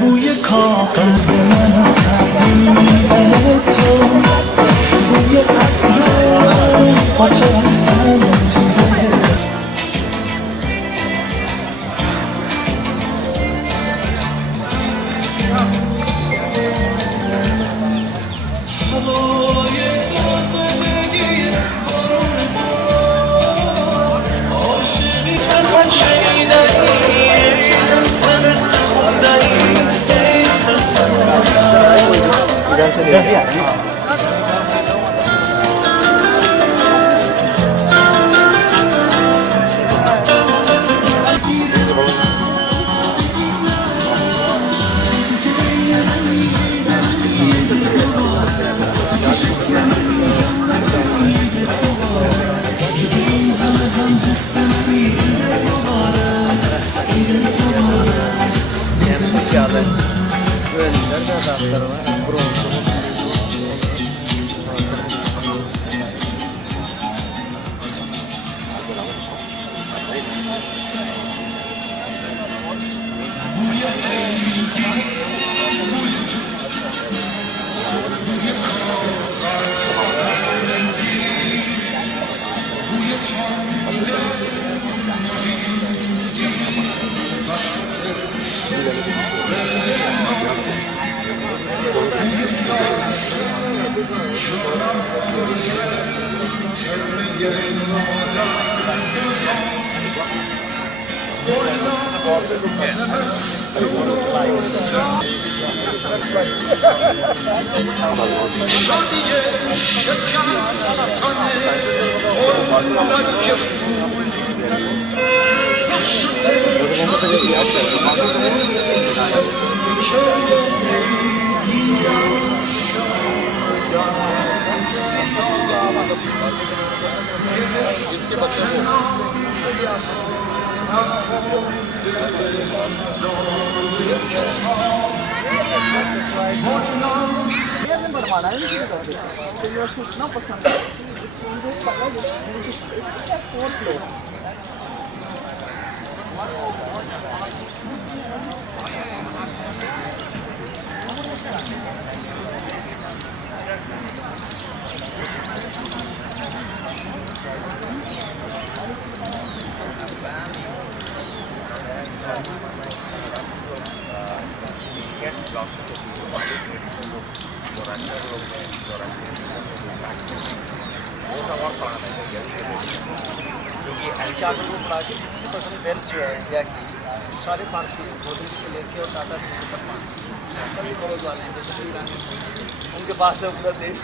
بوی کاغذ من تصویر تو بوی عطر قاچق تنجیره هوای تازگی بارون باد عاشقی من شنیدنی سر سخوندنی उनके पास है पूरा देश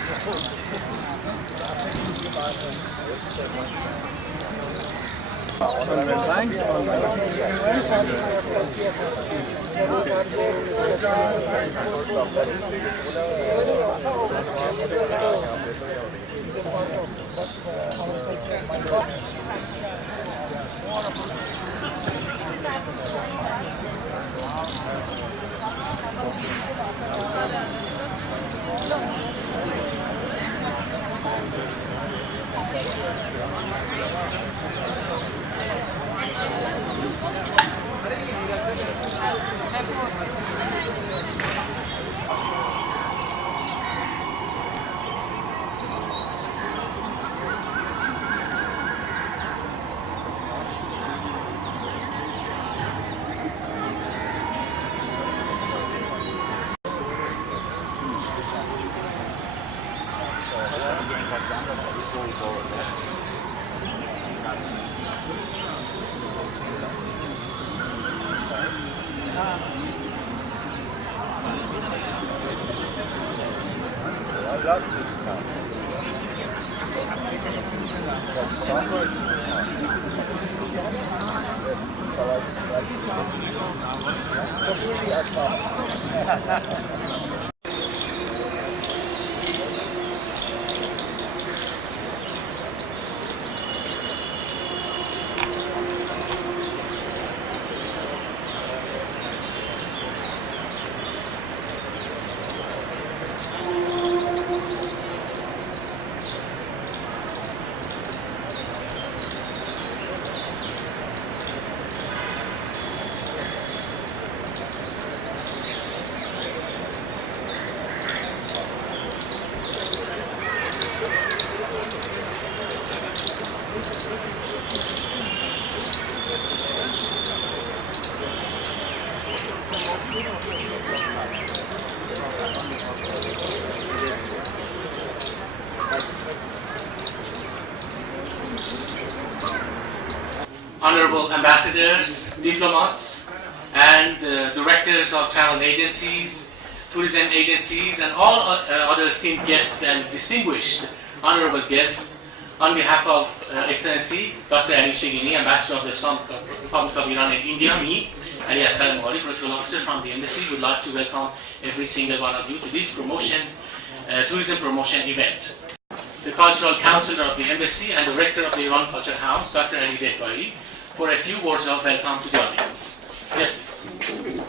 honorable ambassadors, diplomats, and directors of travel agencies, tourism agencies, and all other esteemed guests and distinguished honorable guests, on behalf of Excellency Dr. Ali Shegini, Ambassador of the Islamic Republic of Iran in India, me, Ali Asghar Mughali, Protocol Officer from the Embassy, would like to welcome every single one of you to this tourism promotion event. The Cultural Counselor of the Embassy and Director of the Iran Culture House, Dr. Ali Dehbari, for a few words of welcome to the audience. Yes, please.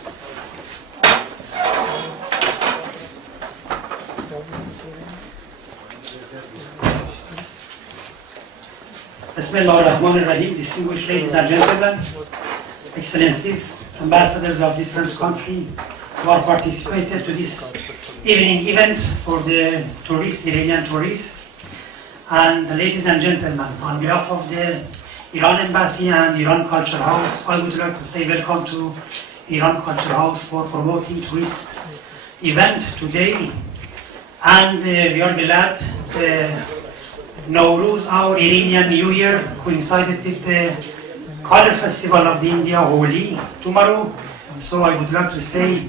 Bismillahirrahmanirrahim, distinguished ladies and gentlemen, Excellencies, ambassadors of different countries who are participated to this evening event for the tourists, Iranian tourists, and ladies and gentlemen, on behalf of the Iran Embassy and Iran Culture House, I would like to say welcome to Iran Culture House for promoting tourist event today, and we are glad Nouroz, our Iranian New Year, coincided with the Color Festival of the India, Holi, tomorrow. So I would like to say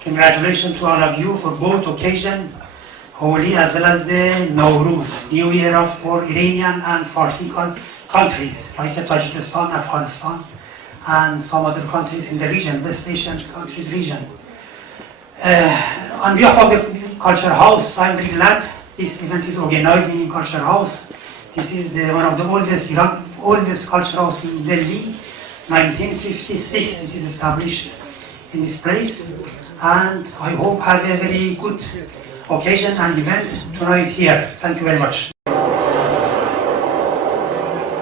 congratulations to all of you for both occasions, Holi as well as the Nouroz, New Year for Iranian and Farsi countries, like Tajikistan, Afghanistan, and some other countries in the region, West Asian countries region. On behalf of the Culture House, I'm very glad this event is organized in Culture House. This is one of the oldest culture house in Delhi. 1956 it is established in this place, and I hope have a very good occasion and event tonight here. Thank you very much.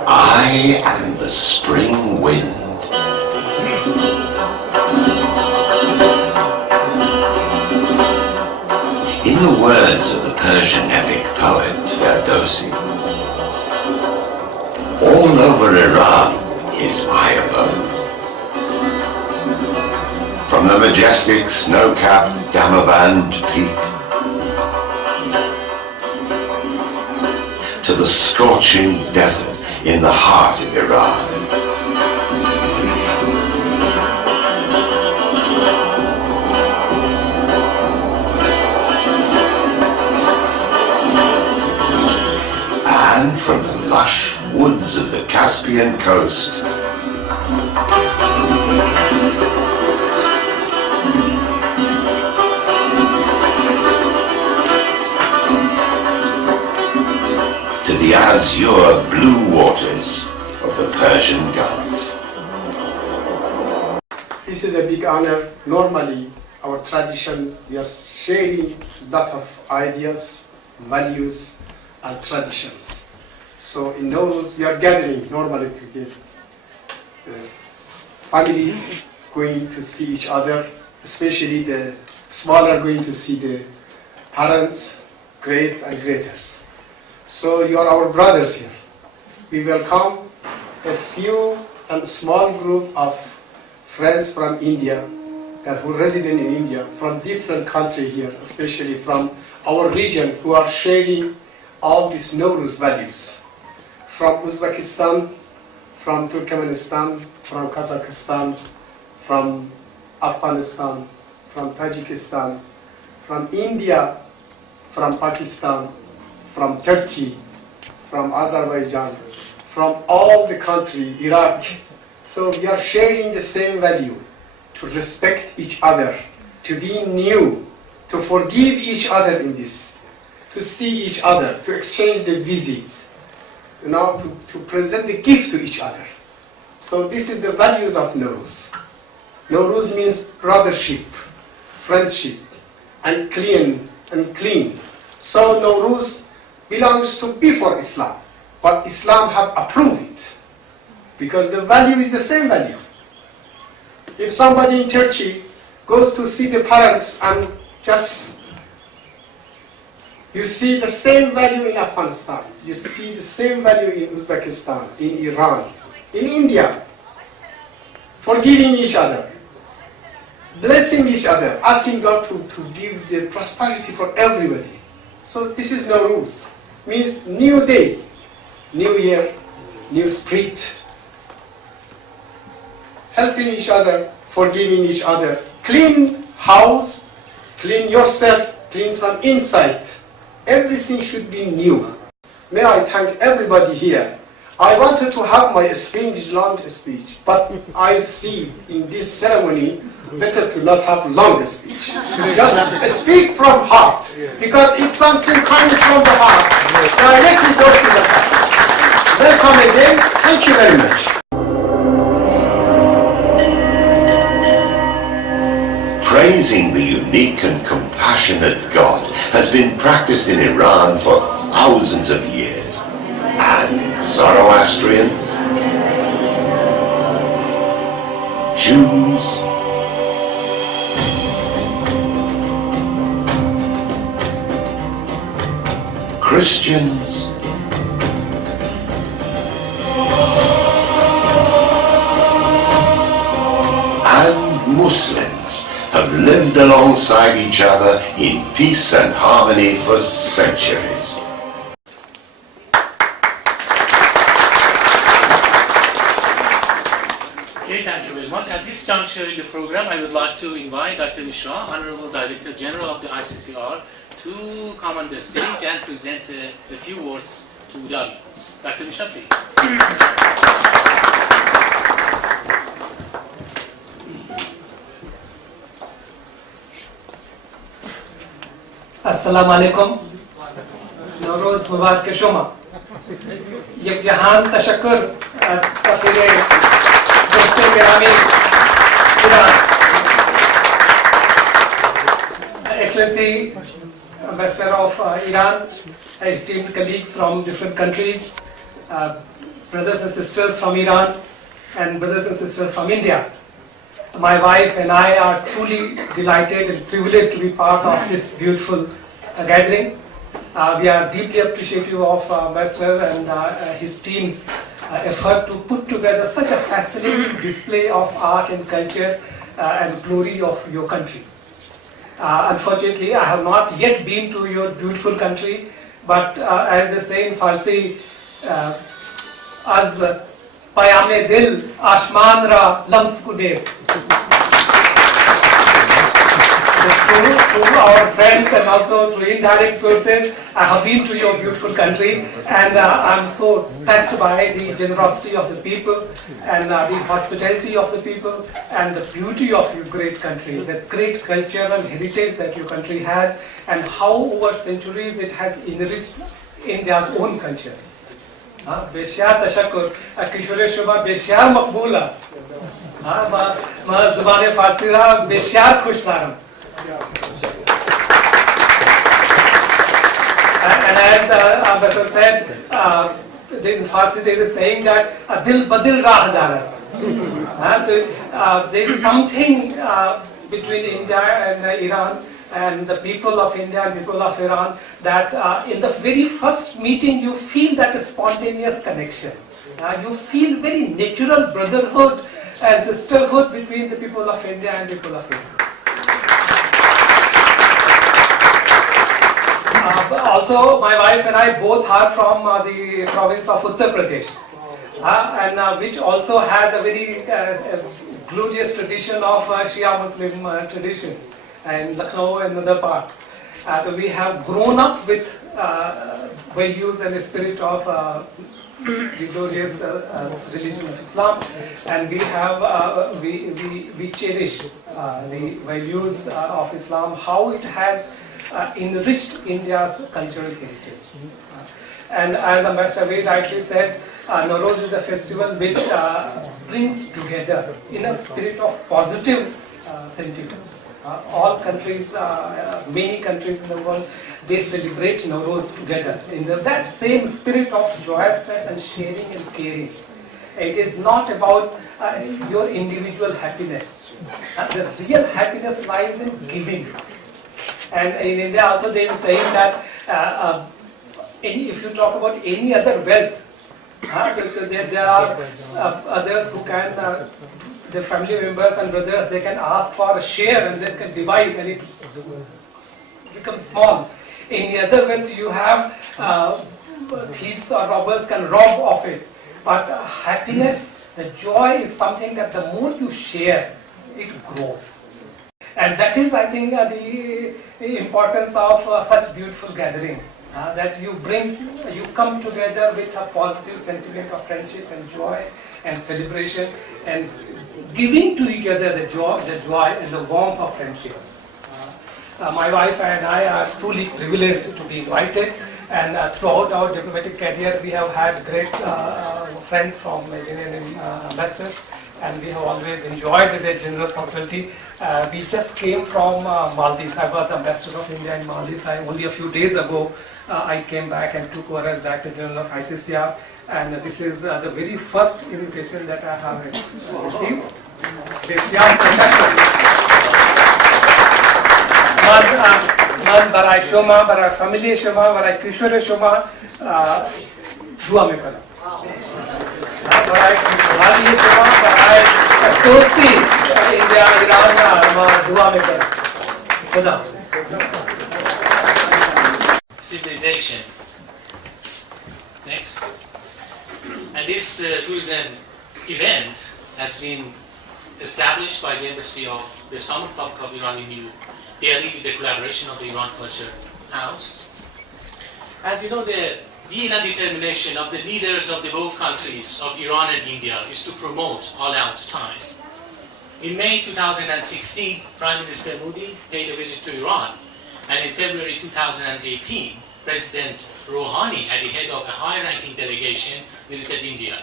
I am the spring wind. In the words of the Persian epic poet Ferdowsi, all over Iran is my abode. From the majestic snow-capped Damavand peak to the scorching desert in the heart of Iran, and from the lush woods of the Caspian coast to the azure blue waters of the Persian Gulf. This is a big honor. Normally, our tradition, we are sharing a lot of ideas, values, and traditions. So in Nouroz, we are gathering normally to give families going to see each other, especially the smaller going to see the parents, great and greaters. So you are our brothers here. We welcome a few and small group of friends from India who resident in India, from different countries here, especially from our region, who are sharing all these Nouroz values. From Uzbekistan, from Turkmenistan, from Kazakhstan, from Afghanistan, from Tajikistan, from India, from Pakistan, from Turkey, from Azerbaijan, from all the countries, Iraq. So we are sharing the same value, to respect each other, to be new, to forgive each other in this, to see each other, to exchange the visits, to present the gift to each other. So this is the values of Nouroz. Nouroz means brothership, friendship, and clean. So Nouroz belongs to before Islam, but Islam have approved it, because the value is the same value. If somebody in Turkey goes to see the parents and you see the same value in Afghanistan, you see the same value in Uzbekistan, in Iran, in India, forgiving each other, blessing each other, asking God to give the prosperity for everybody. So this is Nouroz, means new day, new year, new spirit, helping each other, forgiving each other. Clean house, clean yourself, clean from inside. Everything should be new. May I thank everybody here. I wanted to have my long speech, but I see in this ceremony better to not have long speech. Just speak from heart, because it's something coming from the heart. Directly go to the heart. Welcome again. Thank you very much. Praising the unique and compassionate God has been practiced in Iran for thousands of years. And Zoroastrians, Jews, Christians, and Muslims have lived alongside each other in peace and harmony for centuries. Okay, thank you very much. At this juncture in the program, I would like to invite Dr. Mishra, Honorable Director General of the ICCR, to come on the stage and present a few words to the audience. Dr. Mishra, please. अस्सलाम वालेकुम नौरोज मुबारक शुमा एक जहान तशक्कुर सफीरे दोस्ते गिरामी Iran Excellency Ambassador of Iran, esteemed colleagues from different countries, brothers and sisters from Iran and brothers and sisters from India. My wife and I are truly delighted and privileged to be part of this beautiful gathering. We are deeply appreciative of Ambassador and his team's effort to put together such a fascinating display of art and culture and glory of your country. Unfortunately, I have not yet been to your beautiful country, but as they say in Farsi, as Payame Dil Ashman Ra Lams Kude. Through our friends and also through indirect sources, I have been to your beautiful country, and I'm so touched by the generosity of the people and the hospitality of the people and the beauty of your great country, the great cultural heritage that your country has, and how over centuries it has enriched India's own culture. बेश्यार तशक्कुर किशोरे Shubha बेश्यार Maqbool است ما زبان فارسی را بسیار خوش دارم. And as Ambassador said, in Farsi there is a saying that dil badil rah dara. So there is something between India and Iran and the people of India and people of Iran that in the very first meeting you feel that spontaneous connection. You feel very natural brotherhood and sisterhood between the people of India and the people of Iran. Also, my wife and I both are from the province of Uttar Pradesh, and which also has a very glorious tradition of Shia Muslim tradition, and Lucknow and other parts. So we have grown up with values and the spirit of the glorious religion of Islam, and we have we cherish the values of Islam, how it has enriched India's cultural heritage. And as Ambassador very rightly said, Nouroz is a festival which brings together in a spirit of positive sentiments. All countries, many countries in the world, they celebrate Nouroz together in that same spirit of joyousness and sharing and caring. It is not about your individual happiness. The real happiness lies in giving. And in India also they are saying that if you talk about any other wealth, there are others who can, the family members and brothers, they can ask for a share and they can divide and it becomes small. In the other wealth you have thieves or robbers can rob of it. But happiness The joy is something that the more you share, it grows. And that is, I think, the importance of such beautiful gatherings. That you come together with a positive sentiment of friendship and joy and celebration, and giving to each other the joy and the warmth of friendship. My wife and I are truly privileged to be invited, and throughout our diplomatic career we have had great friends from Iranian ambassadors, and we have always enjoyed their generous hospitality. We just came from Maldives. I was ambassador of India in Maldives. Only a few days ago I came back and took over as Director General of ICCR, and this is the very first invitation that I have received. Man barai shoma, barai family shoma, barai kishore shoma, dua mein karo. Barai family shoma, barai dosti India Iran dua mein karo. Khuda. Civilization. Next. And this tourism event has been established by the Embassy of the Islamic Republic of Iran in New Delhi with the collaboration of the Iran Culture House. As you know, the will and determination of the leaders of the both countries of Iran and India is to promote all-out ties. In May 2016, Prime Minister Modi paid a visit to Iran, and in February 2018, President Rouhani, at the head of a high-ranking delegation, visited India.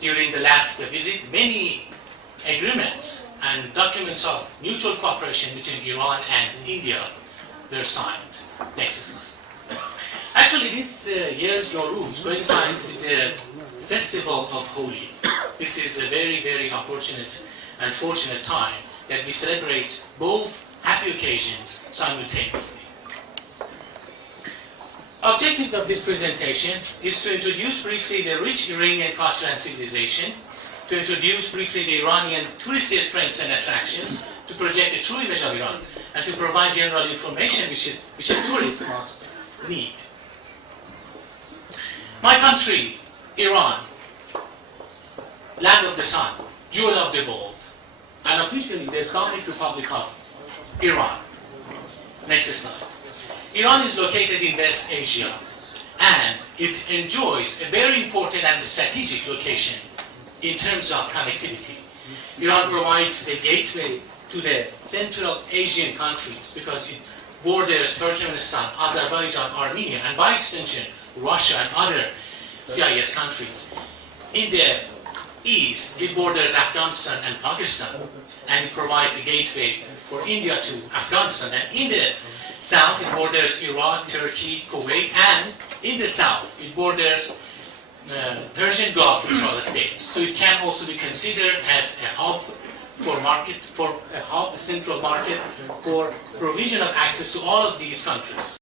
During the last visit, many agreements and documents of mutual cooperation between Iran and India were signed. Next slide. Actually, this year's Nouroz coincides with the festival of Holi. This is a very, very unfortunate and fortunate time that we celebrate both happy occasions simultaneously. Objectives of this presentation is to introduce briefly the rich Iranian culture and civilization, to introduce briefly the Iranian touristic strengths and attractions, to project a true image of Iran, and to provide general information which a tourist must need. My country, Iran, land of the sun, jewel of the world, and officially the Islamic Republic of Iran. Next slide. Iran is located in West Asia, and it enjoys a very important and strategic location in terms of connectivity. Iran provides the gateway to the Central Asian countries because it borders Turkmenistan, Azerbaijan, Armenia, and by extension, Russia and other CIS countries. In the east, it borders Afghanistan and Pakistan, and it provides a gateway for India to Afghanistan. And in the south, it borders Iraq, Turkey, Kuwait, and in the south, it borders Persian Gulf with other states. So it can also be considered as a hub a central market for provision of access to all of these countries.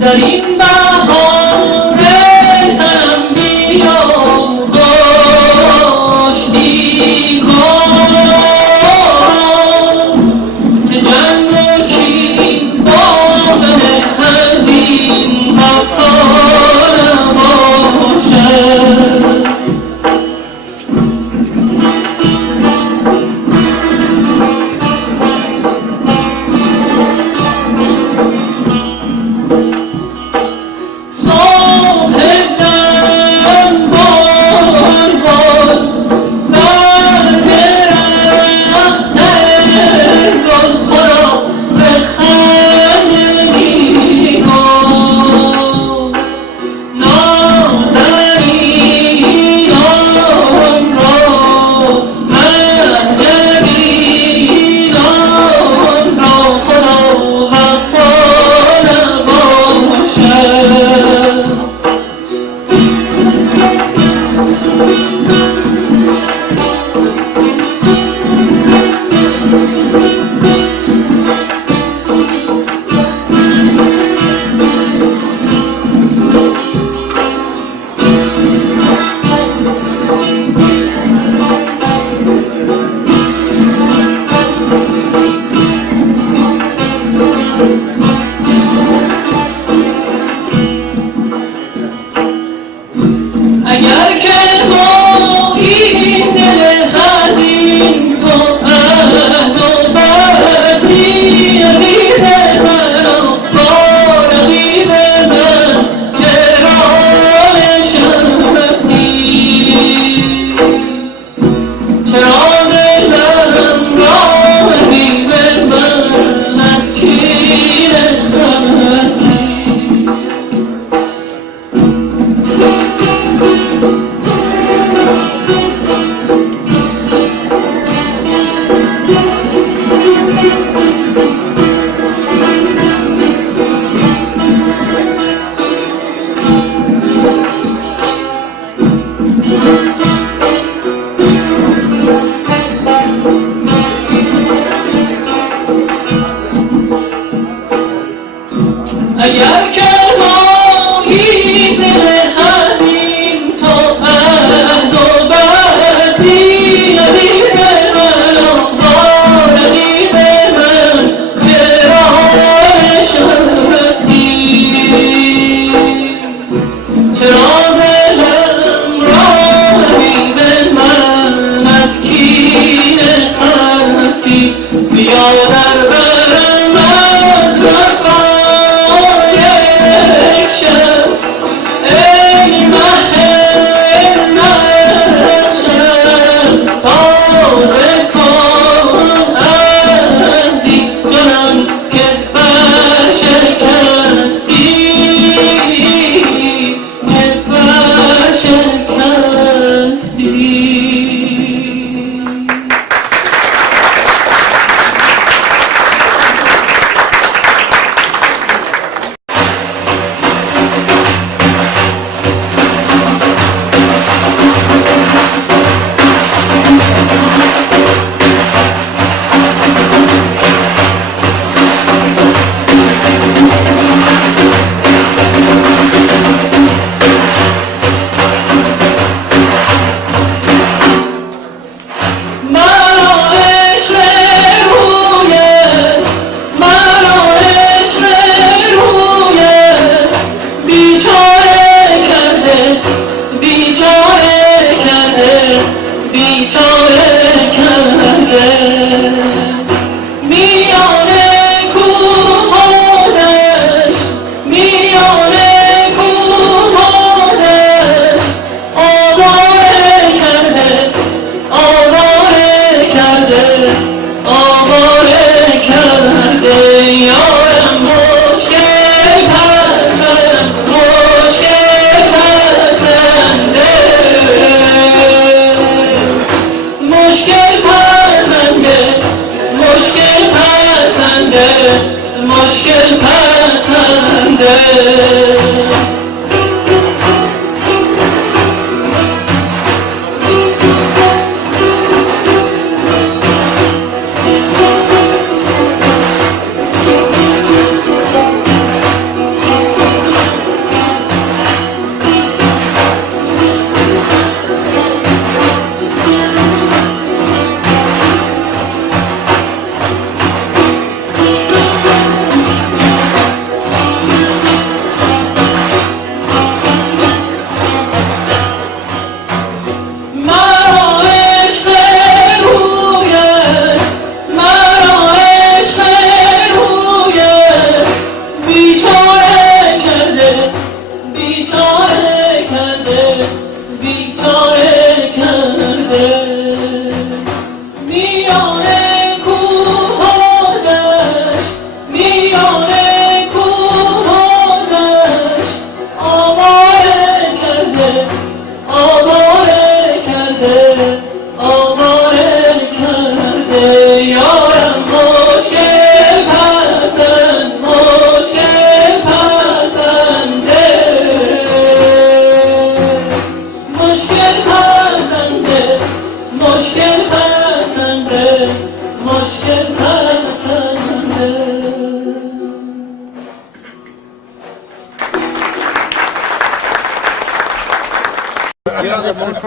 در این بهار سرم بیا آشتی کن که جنگ و کین با من حزین وفا نباشد اگر که با این دل حزین تو عهد و بستی عزیز من با رقیب من چرا نشستی چرا دلم را رقیب من از کین خستی اگر که با این دل حزین تو عهد و بستی عزیز من با رقیب من چرا نشستی چرا دلم را رقیب من از کین هستی بیا در برم از مشکل پسنده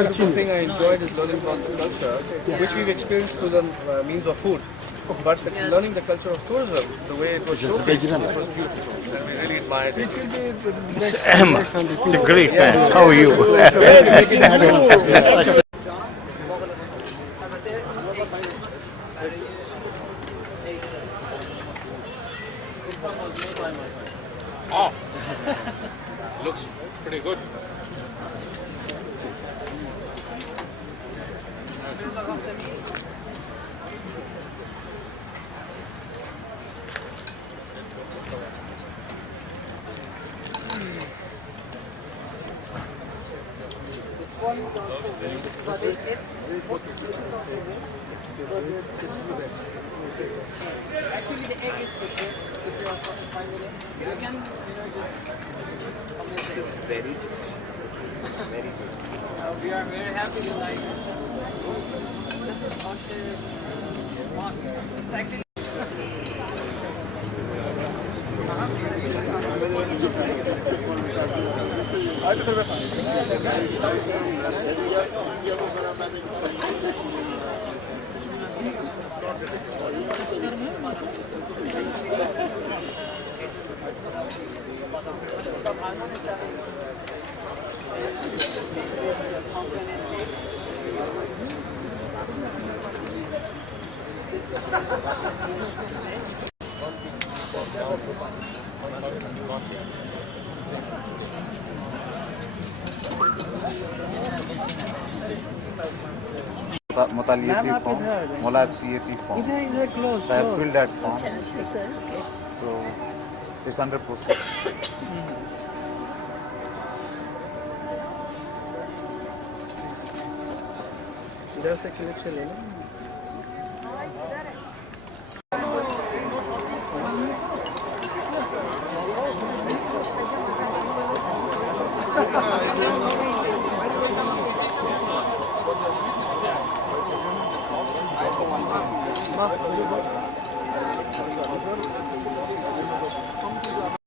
beautiful thing I enjoyed is learning about the culture, which we've experienced through the means of food. But learning the culture of tourism, the way it was showcased, it was beautiful, and we really admired it. The great man. How are you? Oh, looks pretty good. This one is also very good, but it's actually the egg is thicker. If you are fine with it, you can just. This is very good. We are very happy you like it. It's actually. Mutaliyati form, Molatiyati form. So I have filled that form. So it's under process. There's a collection,